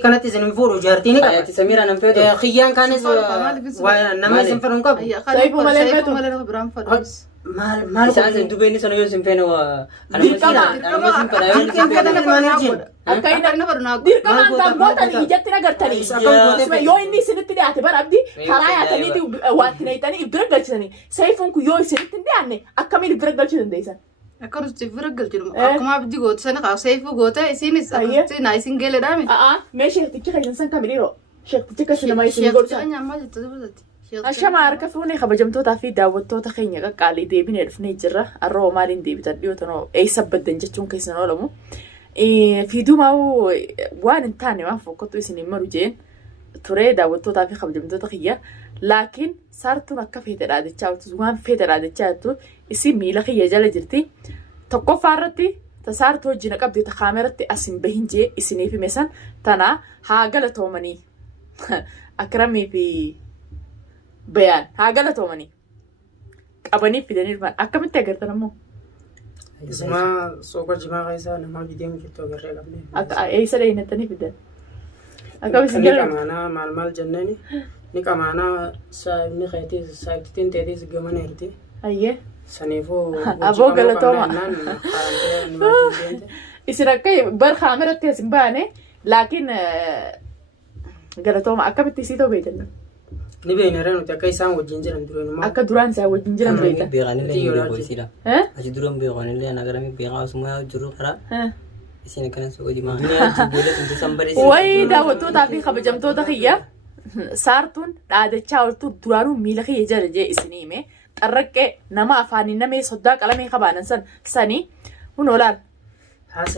كانت إذا فورو جارتيني أيات سميرة نمفيدو خيان كانت ونما يسنفرون كاب سيفو مالي برام فدوس ما إسان دوبيني سنو يوسم فين و أنا كم كذا المانجين أكاين نبرنا دير كمان تابوتا يجتنا قرتني يو إني سنتي ده أعتبر أبدي هرايا تاني دي واتني تاني إبرق قلتني سيفونكو يو سنتي ده عني أكمل إبرق قلتني ديسان أكرز تفرق قلتلهم أكما بدي قوت سنة قاو سيفو قوتا إسينس أكرز نايسين قيل دامي ماشي تيجي خلينا نسان كاميرو شيخ تيجي سينما يسين قوت أنا ما جت تدبرتي أشام عاركفوني خبجمتوتا في دعوتوتا خينيا قالي ديبين يرفني جرة الرو مالين ديبي تديو تنو أي سبب دنجتون كيسن ولمو في دوما وان تاني ما فوقتو يسني مروجين ترى دعوتوتا في خبجمتوتا خيا لكن صارتو نكفي تراد تشاوتو وان في تراد تشاوتو اسي ميلا خيا جل جرتي تقو فارتي تسارتو جينا قبدي تخامرتي اسم بهنجي اسني في مثلا تنا هاغلتو مني اكرمي في بيان هاغلتو مني ابني في دنير ما اكم تغرت نمو اسمع سوق جماعه غيسا نما بيديم جتو غري قبل اي سري نتني في ده اكم سجل معنا مال جنني نيكا معنا سايبني خيتي سايبتين تيدي زغمن هرتي ايه سنيفو ابو غلطو ما اسركاي بر خامرت تسبانه لكن غلطو ما اكم تسيتو بيتن نبي نرانو تكاي سان وجنجران درون ما اكا دران سا وجنجران بيتن بيغاني لي بويسيلا ها اجي درون بيغاني لي انا غرامي بيغا سما جرو خرا ها اسين كان سو جما دنيا تقولت انت سمبري وي داوتو تافي خبجمتو تخيا سارتون دادچاورتو درارو ميلخي يجرجه اسنيمه قرقه نما افاني نمي صدا قلمي خبانن سني ونولال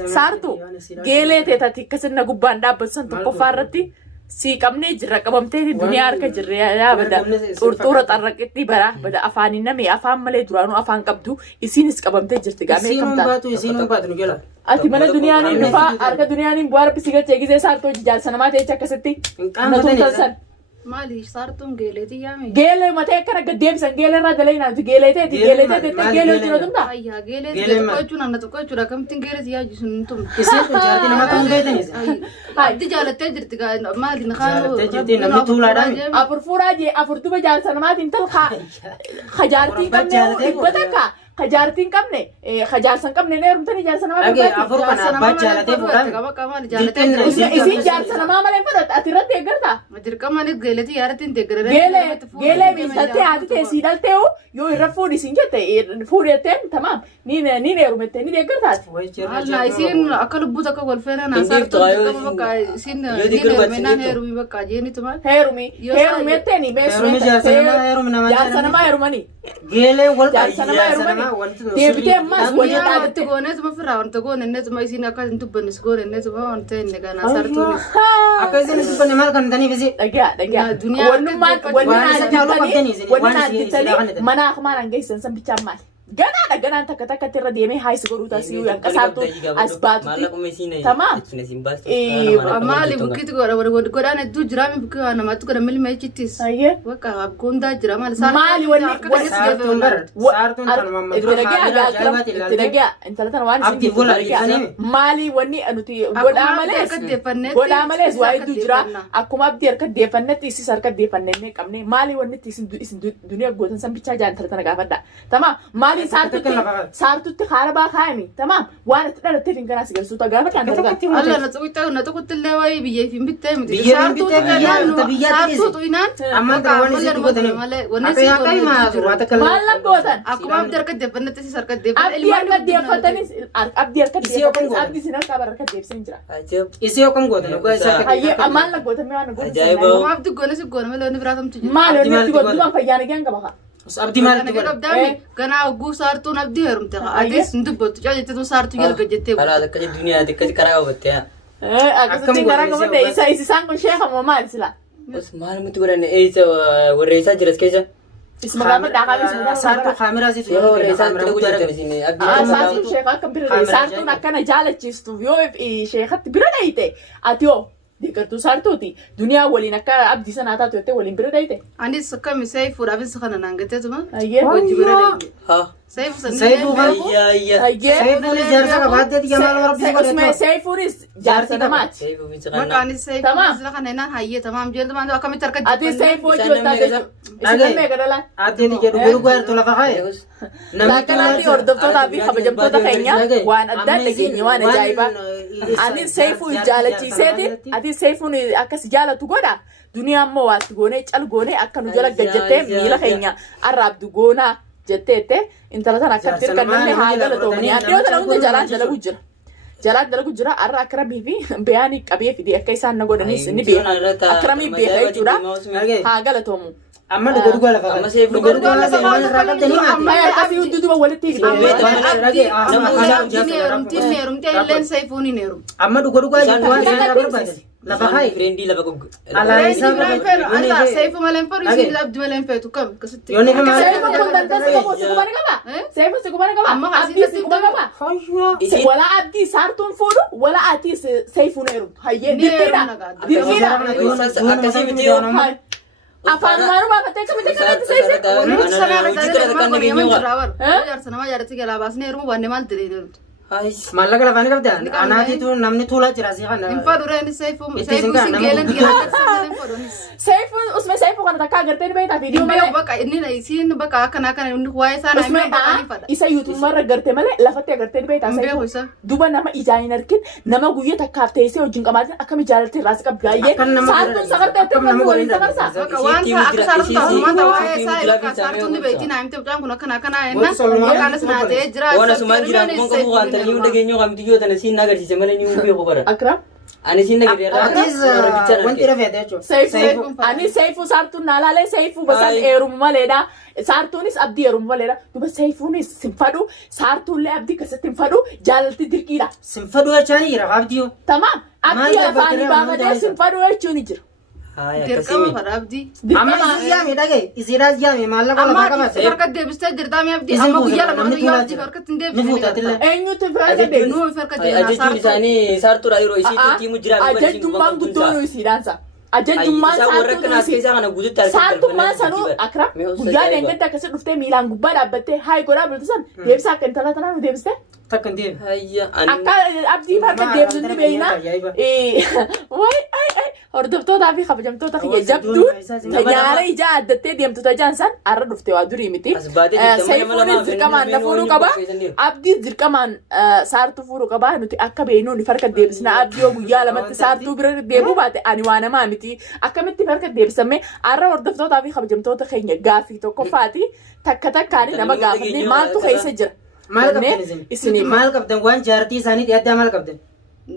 سارتو جيلته تتكسن غبان دابسن تقفارتي سي قمني جرا قبمته دنيا ارك جريا بدا طرطوره طرقتي بدا افاني نمي افان ملي درانو افان قبدو اسينس قبمته جرت غامي كمتا اسينو باتو جلا ati mana dunia ni nufa arka dunia ni buar pisiga cegi se sarto jal sanama te chakasati natuntan مالي صارتم قيلتي يامي gele mate kara gadem san gele ra dalena tu gele te gele jiro dumda أيها قيلتي تقولون أنا تقولون كم تنقلت يا جسون توم كسير جارتي نما كم جايتني أي تجعل تجري تقال ما دي نخانو تجري نما طول عدامي apur furaje apur tu bajal sanama tintal khajarti kamne ibadaka khajartin kamne khajarsan kamne ne rumtani jal sanama age afur kana bajjalate furan كمان جالتين isi jal sanama male farat atirat degarta مدير كمان قيلتي يا رتين تقرر gele bisalte adite sidalteo yo irrafudi sinjete fudeten tamam ni rumete ni degarta الله يسين أكل بوتك والفين أنا صارت كم بقى يسين نير هيرومي بقى جيني تمام هيرومي تاني بس هيرومي جال سنما هيروماني جيله والله جال سنما هيروماني ديبتي ماس وجه تعبت تقول ناس ما فرا وانت تقول الناس ما يسين أكل انتو بنس قول الناس ما انت إنك أنا صارت أكيد نسيب بني كان تاني بزي دقيقة الدنيا وننا mana kemarin guys dan sampai camal gana tak tira dia high school uta siu yang kasatu asbatu tamam amali begitu gora ana tu jerami begitu ana matu kada mili mai citis aye waka abkunda jerama mali wani sartun tan mamma tidaknya entar wani abdi bola mali wani anuti goda males wa itu jira aku mabdi arka defannet isi sarka defannet ne kamne mali wani isin dunia godan sampai caja entar gafada tamam mali sartu kharaba khaimi tamam وانا تقدر تفين كناس جلسوا تجارب عن الله نتقول تلاوي بيجي في بيتهم صارتوا صارتوا طينان أما كمان زي كده ونسي ما لا بودن aku mau biar kerja pernah sih sar kerja abdi sinar kabar kerja senjra isi okam gua tuh gua sakit aye amal la gua tamai ana gua mau abdi gua nasi gua malah ini beratam tuh malah ini gua tuh apa yang yang kabaka abdi mal tuh karena aku sartu abdi harum teh adis untuk buat jadi itu sartu jual kerja teh kalau ada kerja dunia ada kerja karang apa ya aku tuh karang apa deh isi sangkul syekh mau mal sila bos malam itu kan itu warisa jelas kayaknya ismaga dah kami sudah sartu kamera sih tuh warisa itu gue jalan di sini sartu syekh akan beri sartu nak kena jalan cistu yo syekh berada itu atio ديكرتو سارتوتي دنيا ولينا كا عبد سنة تاتو تي ولين بريدايتي عندي سكة مساي فور أبي سخنا نانجتة تما أيه وجبرة ها سيفو سيفوني جارسة قبادة جمال وربي اسمه سيفونيس جارسة دمات مكان سيفو زلقنا هنا هي تمام جلد ما عنده كم تركت أدي سيفو جوتا اسمه ميغدلا أديني جدو غير تولا فخاي لكن أدي أردفتو تابي خبجمتو تخينيا وان أدى لجيني وانا جايبا أدي سيفو جالتي سيدي أدي سيفوني أكس جالتو غودا دنيا مو واتغوني تشالغوني أكنو جالك جتة ميلا خينيا أراب دغونا جتة انت لا ترى كثير كان من هذا لتومني أدي وده لو جلاد دلقو جرا أرى أكرمي في بياني كبيه في دي كيسان نقول نيس نبي أكرمي بيه جرا هذا لتومو أما دغدغ لا فخاي أما سيفو دغدغ لا سيفوني ركب تاني ما يكفي يدودو ولا تيجي تيلين سيفوني نيرو أما دغدغ لا برباد لا فخاي فريندي لا بقول على حساب أنا سيفو مالين فرو يصير عبد مالين فيتو كم كست يوني كمان سيفو كنت تسيبه سيكوباني كبا سيفو سيكوباني كبا أما عبدي سيكوباني كبا ولا عبدي سارتون فورو ولا عتي سيفو نيرو هاي ديركينا أكاسي بتيو أفهم ما رو ما بتكلم بتكلم سيفو ونحن سنة جارتي كلا بس نيرو بني مال تريدون مالك لا فاني كبدا أنا تيتو نمني تولا جراسي خان إنفرد رأني سيفو سينجيلن تيجي سيفو اسمه سيفو كان تكا قرتين بيتا فيديو إنه بقى إني نايسين بقى كنا إنه هواي سانا اسمه إسا يوتيوب مرة قرتين ماله لفتة قرتين بيتا سيفو دوبا نما إجاين أركين نما قوية تكافتي سيو جنك ماتين أكمل جالتي راسك بجاية سارتون سكرت تبغى نقولين سكرسا بقى وانسا أكثر تهم ما تواهي سايل سارتون بيتي نايم تبغى كنا الناس مكان سنا تجرا وانا سمان جرا مون كبو قال تليو دغينيو قام تيجو تنسين ناغر سي مالني نيو بيو برا أكرم أنا سين ناغر أتيز وين ترى في هذا سيفو أنا سيفو سارتون نالا سيفو بس إيروم مالدا سارتونيس أبدي إيروم مالدا تو بس سيفونيس سنفادو سارتون لا أبدي كستين فادو جالتي ديركيدا سنفادو أشاني رغابديو تمام أبدي أفاني بعمر سنفادو أشوني جر تركم فرابدي أما إزيامي داعي إزيراز يامي مالك ولا أما فاكما فرقة دي بستأجر دامي أبدي أما ويا لما نيجي أبدي فرقة تندي نفوت أتلا أينو تفرقة دي نو فرقة دي أجل جلساني سارتو رايرو إسي تي مجرا أجل جمان قدونو يسيرانسا أجل جمان سارتو ما سانو أكرم ويا لينك تكسر دفتة ميلان غبار أبتة هاي كورا بلتسان ديبسا كنتلا تنا ديبسته تكن ديب هيا أكا أبدي فرقة ديبسني بينا إيه واي أي هردفتو دافي خبجمتو تخي جبدو تجاري جا عدتة ديمتو تجانسان أرد دفتة وادوري متي سيفوني زركمان نفورو كبا أبدي زركمان سارتو فورو كبا نتي أكا بينو نفرقة ديبسنا أبدي ويا لما سارتو بير ديبو بات أني وانا ما متي أكا متي فرقة ديبسمي أرد هردفتو دافي خبجمتو تخي غافي تو كفاتي تكتا كاري نما غافي مالتو خي سجر مال كابتن وان جارتي ساني تيادا مال كابتن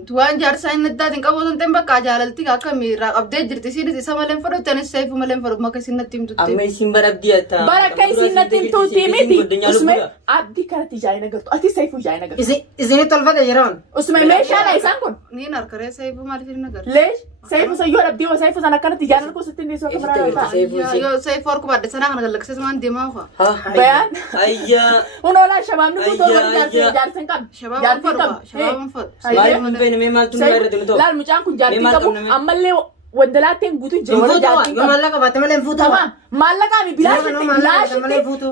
توان جارسا إن الدادين كابوتن تيم بقى جالتي كاكا ميرا أبدي جرتي سيني تسمى لين فرو تاني سيف مالين فرو ما كسينا تيم توتي أما يسين برابدي أتا بركة سينا تيم توتي ميتي اسمه أبدي كانت جاينا قرطو أتي سيفو جاينا قرطو إزيني طلفة جيران اسمه ماشي على إنسان كون نين أركره سيف ما لفير نقر ليش سيفو سيور أبدي وسيفو سانا كانت جاينا كو ستين ديسو كمرا يو سيف فورك بعد سنة أنا قال لك سيسمان دماغه بيان هيا ونولا شباب نقول تو جالسين كم شباب فرق شباب فرق ما بين ميمال تمر لا المجان كون جارتي كابو أما اللي وندلاتين قطو جوال جارتي يوم مالك كابتن مالين فوتو تمام مالك أمي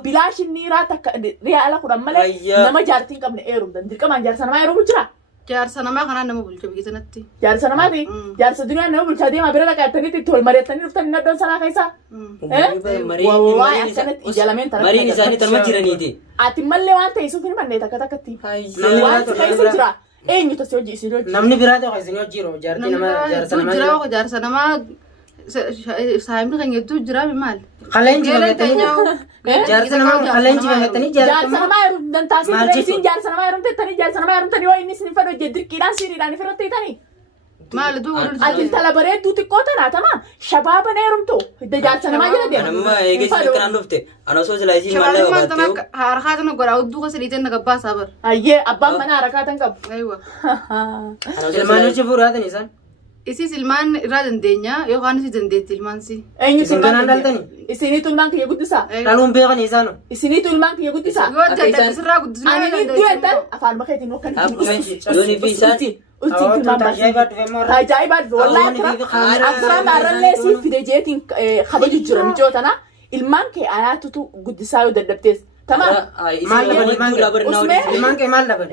بلاش النيرة تك ريالا كورا مالك نما جارتين كم نيروم دندر كمان جارسنا ما يروم بجرا جارسنا ما خنا نمو بلش بيجي تنتي جارسنا ما دي جارس الدنيا نمو بلش دي ما بيرلا كاتني تقول مريت تاني رفتني ندون سنا كيسا والله أحسنت إجلامين ترى مريني ساني ترمجراني دي أتمنى وانت يسوف في من نيتا كذا كتير وانت كيسا جرا إيه نيتا سوجي سيروج نمني براده خيزني جيرو جارتي نما جارسنا ما سايم كان يدو جرا بمال خلين جبهتني جارسنا ما خلين جبهتني جارسنا ما يروم دن تاسي رئيسين جارسنا ما يروم جارسنا ما يروم تاني وين نسني فرو جدر كيران سيري راني فرو تاني مال دو أجل تلابريت دوتي كوتنا تمام شباب نيروم تو ده جارسنا ما يجري أنا ما يجي سكران نفته أنا سوز لايزين ماله شباب ما تنا حركاتنا قرأ ودو كسريتين نقبّا صبر أيه أبا منا حركاتن كب أيوة سلمان يشوفوا هذا نيسان إسي سلمان راد الدنيا يوغان سي دندت سلمان سي أيه سلمان دالتني إسيني تلمان كي يقول تسا لالون بيغا نيسانو إسيني تلمان كي يقول تسا يوجد تسرع قد أنا نيدو أنتن أفعل مخيتي نوكل يوني في سان تاجايبات والله أكرم أرلسي في دجيتين خبج الجرم جوتنا ilmaan kee anaatutu guddisaa yoo dadhabtees Tamam. ilmaan kee maal laban Ilmaan kee maal laban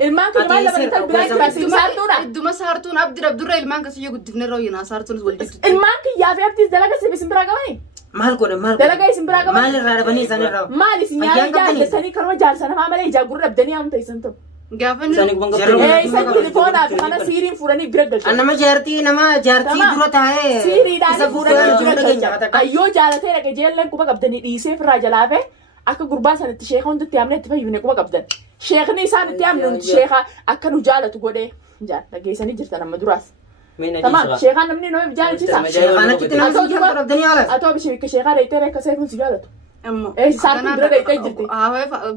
intal biraa jira siin saartuudha. Idduma saartuun abdi abdurra ilmaan kasiyyoo guddifne rooyinaa saartuunis wal jirtu. Ilmaan kiyyaa fi abdiis dalaga isin biraa qabanii. maal godhan maal Dalaga isin biraa qabanii. maal irraa dhabanii isaan irraa Maal isin nyaara jaallatanii karuma jaarsa namaa malee ijaa gurra dhabdanii haamta isin ta'u. Gaafa Isan telefoonaa fi kana siiriin fuudhanii bira galchan. nama jaartii dura taa'ee Siiriidhaan fuudhanii bira galchan. Ayyoo jaalatee dhaqe jeelleen quba qabdanii dhiisee firraa jalaafe akka gurbaa sanatti sheeka hundatti yaamne itti fayyumne quba qabdan. Sheekni isaan itti yaamne hundi sheeka akka nu jaalatu godhee dhageessanii jirtan amma duraas. Tamam sheekaan namni nama jaalachiisa. sheekaan achitti nama si jaartu dhabdanii haala Atoo bishee bikka sheekaa dheeyitee reekka seefuun si jaalatu. ammoo Saartuun bira dheeyitee jirti.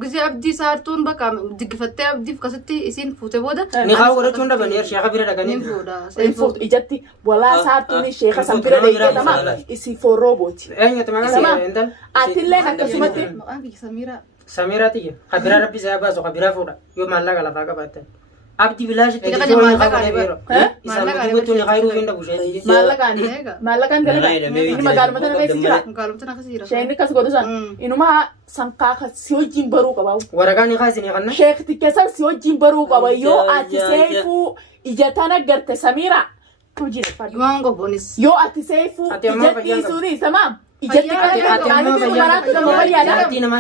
gisee abdii saartuun bakka diggifattee abdiif akkasitti isiin fuute booda ni haa godhachuun dhabanii sheeka bira dhaqanii nin fuudha. Fuutu ijatti walaa saartuun sheeka san bira dheeyitee nama isi forroo booti. eenyutu maqaan intal Atillee akkasumatti Maqaan kiyya Samiiraa. Samiiraati jira kabiraa rabbi isaa baasu kabiraa fuudha yoo maallaqa lafaa qabaatan abdi bilaashitti Egaa ijoollee maallaqa qabatee biro isaan mutuutu ni hayruu fi ndabu sheetii maallaqaan dalagaa inni magaaluma tana keessa jira. Magaalota akkasii jira. Sheenni akkas godhu san inuma sankaa si wajjin baruu qaba. waraqaan ni kaasini kanna Sheekti keessan si wajjin baruu qaba yoo ati seefuu ija tana garte Samiira. Imaan gobbonis. Yoo ati seefuu Ati ammoo ija fayyaa dhiisuuni tamaam. Ijatti Fayyaa kana qabdi. qaalitti maraatti nama fayyaadha. jaartii nama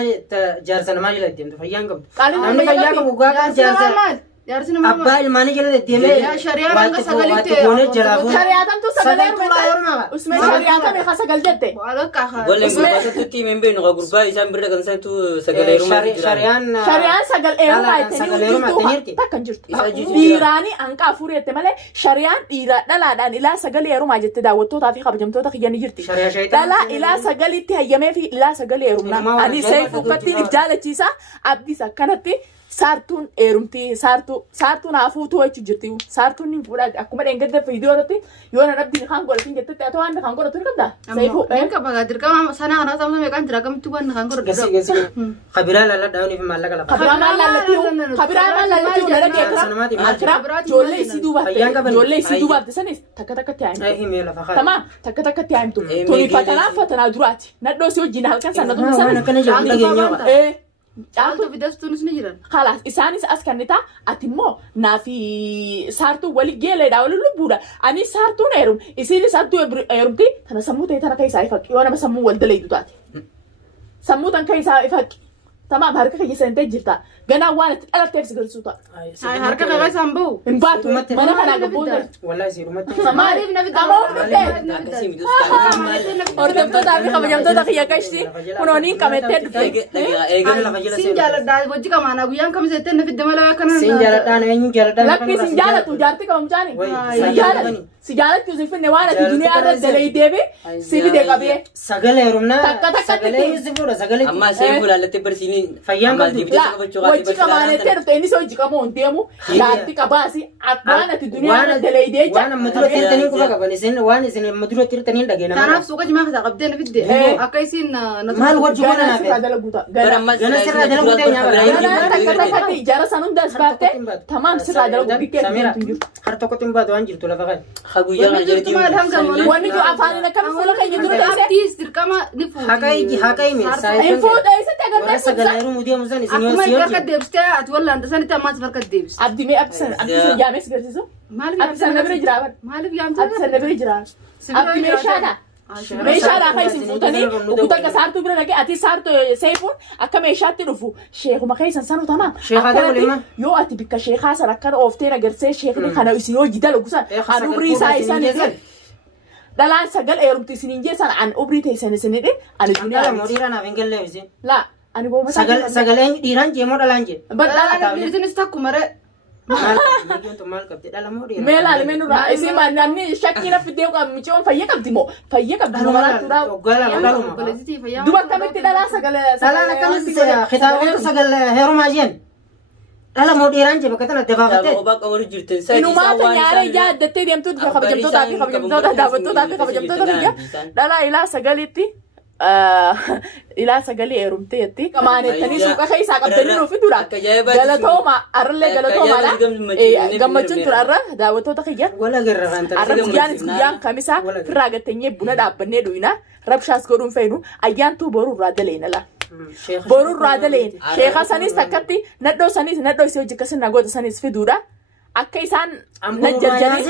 jaarsa namaa jala deemtu fayyaan qabdu Qaalitti namni fayyaa qabu gaafa jaarsa maal? Jaarsi nama maal? abbaa ilmaanii jala deddeemee Shari'aan hanga sagalitti goonee jalaa fuudhu Shari'aatamtu sagalee hirmaata. Usmee shari'aatamee haa sagal jette. Shari'aan sagal eerumaa jettanii jirtu takka jirtu. Dhiiraanii hanqa afurii jette malee shari'aan dhiira dhalaadhaan ilaa sagal eerumaa jette daawwattootaa fi kabajamtoota kiyyanii jirti. Dhalaa ilaa sagalitti hayyamee fi ilaa sagal eerumna. Ani seefu uffatti if jaalachiisa abdiis akkanatti saartuun eerumtii saartuun haafuutuu jechuun jirti. Saartuun ni fuudhaa akkuma dheengadda viidiyoo irratti yoo na dhabdiin kan godhatin jettetti ati waan kan godhatu ni qabda. Seefu Dirqama dirqama sana kana sababa meeqaan jira kamitti waan kan godhatu. kabiraa lalladhaa'uun fi maallaqa lafa kabiraa maal lallatu dhala keekira ijoollee isii duubaafte sanis takka takkatti haayimtu himee lafa haa tamaa takka takkatti haayimtu tuni fatanaa duraati nadhoo si wajjin halkan sana tuni waan sana akkana jedhu dhageenyaa Caaltu fidastuunis ni jiran. Khalas isaanis as kannita ati immoo naafi saartuu wali geeleedha wali lubbuudha ani saartuun eerum isiin saartuu eerumti tana sammuu ta'e tana keessaa ifaqi yoo nama sammuu wal dalaytu taate sammuu tan keessaa ifaqi tamaam harka keessa seentee jirta ganaa waan itti dhalatteef si galchuu ta'a. Harka qaban isaan bahu. Hin baatu mana kanaa gabboota. wallahi siirumatti Maaliif na fidee? Hordoftoota fi kabajamtoota kiyya qashti kunooniin qabattee dhufte. Siin jaaladhaa wajji qamaanaa guyyaan kamis jettee na fidde malee akkanaan. siin jaaladhaan eenyuun jaaladhaan Lakki sin jaalatu jaarti qabamuchaani. Si jaalatu. Si jaalatu si finne waan ati duniyaa irra dalee deebi si fide qabee. sagalee heerumnaa Takka takkatti. sagalee si fuudha sagalee fayyaan qabdu Wajji qabaanettee dhufte innis hojii qabu hin deemu jaarti qabaasi waan ati duniyaa irra dalee deecha. waan amma dura tirtanii quba qaban isin waan isin amma dura tirtanii dhagee nama Kanaaf suuqa jimaa keessaa qabdee na fidde. Akka isiin maal wajji godha Gana naaf sirraa dalaguuta. Gana gana sirraa dalagutee Gana takka takkatti jara san hundas baatte tamaam sirraa dalagu bikkee Samira hin jiru. har tokkotti hin baatu waan jirtu lafa kan Wanni jiru afaan akkam fuula keenya dura teessee. Abdiis dirqama ni fuudhi. haqa himi Hin saayitiin fuudha eessatti warra agartee sagalee heerumuu deemu san isin Akkuma yoo harka deebistee ati wallaanta sanitti ammaas harka deebis. Abdi mee abdi san yaames garsiisu. Maaliif Abdi san na bira jira bara. Maaliif Abdi san na bira jira. Abdi meeshaadha. Meeshaadha kan isin fuutanii ukuta akka saartuu bira dhaqee ati saartuu seefuun akka meeshaatti dhufu sheekuma keessan sanu tamaa. Sheekaa dabalima. Yoo ati bikka sheekaa sana akkana ooftee agarsee sheekni kana isin hojii dalagu san an ubrii isaa isanii dhalaan sagal eerumti isiniin jeessan an ubrii teessan isinidhe ani dhala duniyaa moodiiraan haaf hin galle isin laa ani gooma sagaleen dhiiraan jeemoo dhalaan jee badhaadha Dhiirtinis takkuma ree. maal qabdi dhala moo dhiiraan mee laali mee nurraa isin namni shakkii na fidee micoon fayya qabdi moo fayya qabdi moo maraattuudhaa Oggaala dhaluma Obboleessitii fayyaa. duba akkamitti dhalaa sagalee dhalaan akkamitti kitaabota sagalee heerumaa jeen dhala moo dhiiraan jee bakka tana dabaafatee inumaata nyaara ijaa addattee deemtuu dhufe kabajamtootaa fi kabajamtoota daawwattootaa fi kabajamtoota biyya dhalaa ilaa sagalitti ilaa sagalee eerumtee jetti qamaanettanii suuqa keessaa qabdanii nuuf dura galatooma arrillee galatoomaadha gammachuun tura arra daawwattoota kiyya wala garra kan arra guyyaan kamisaa firraa gatteenyee buna dhaabbannee dhuyina rabshaas godhuun feenu ayyaantuu boruu irraa daleena laa boruu irraa daleen sheeka sanis takkatti nadhoo sanis nadhoo isii hojii akkasii nagoota sanis fiduudha akka isaan na jarjarii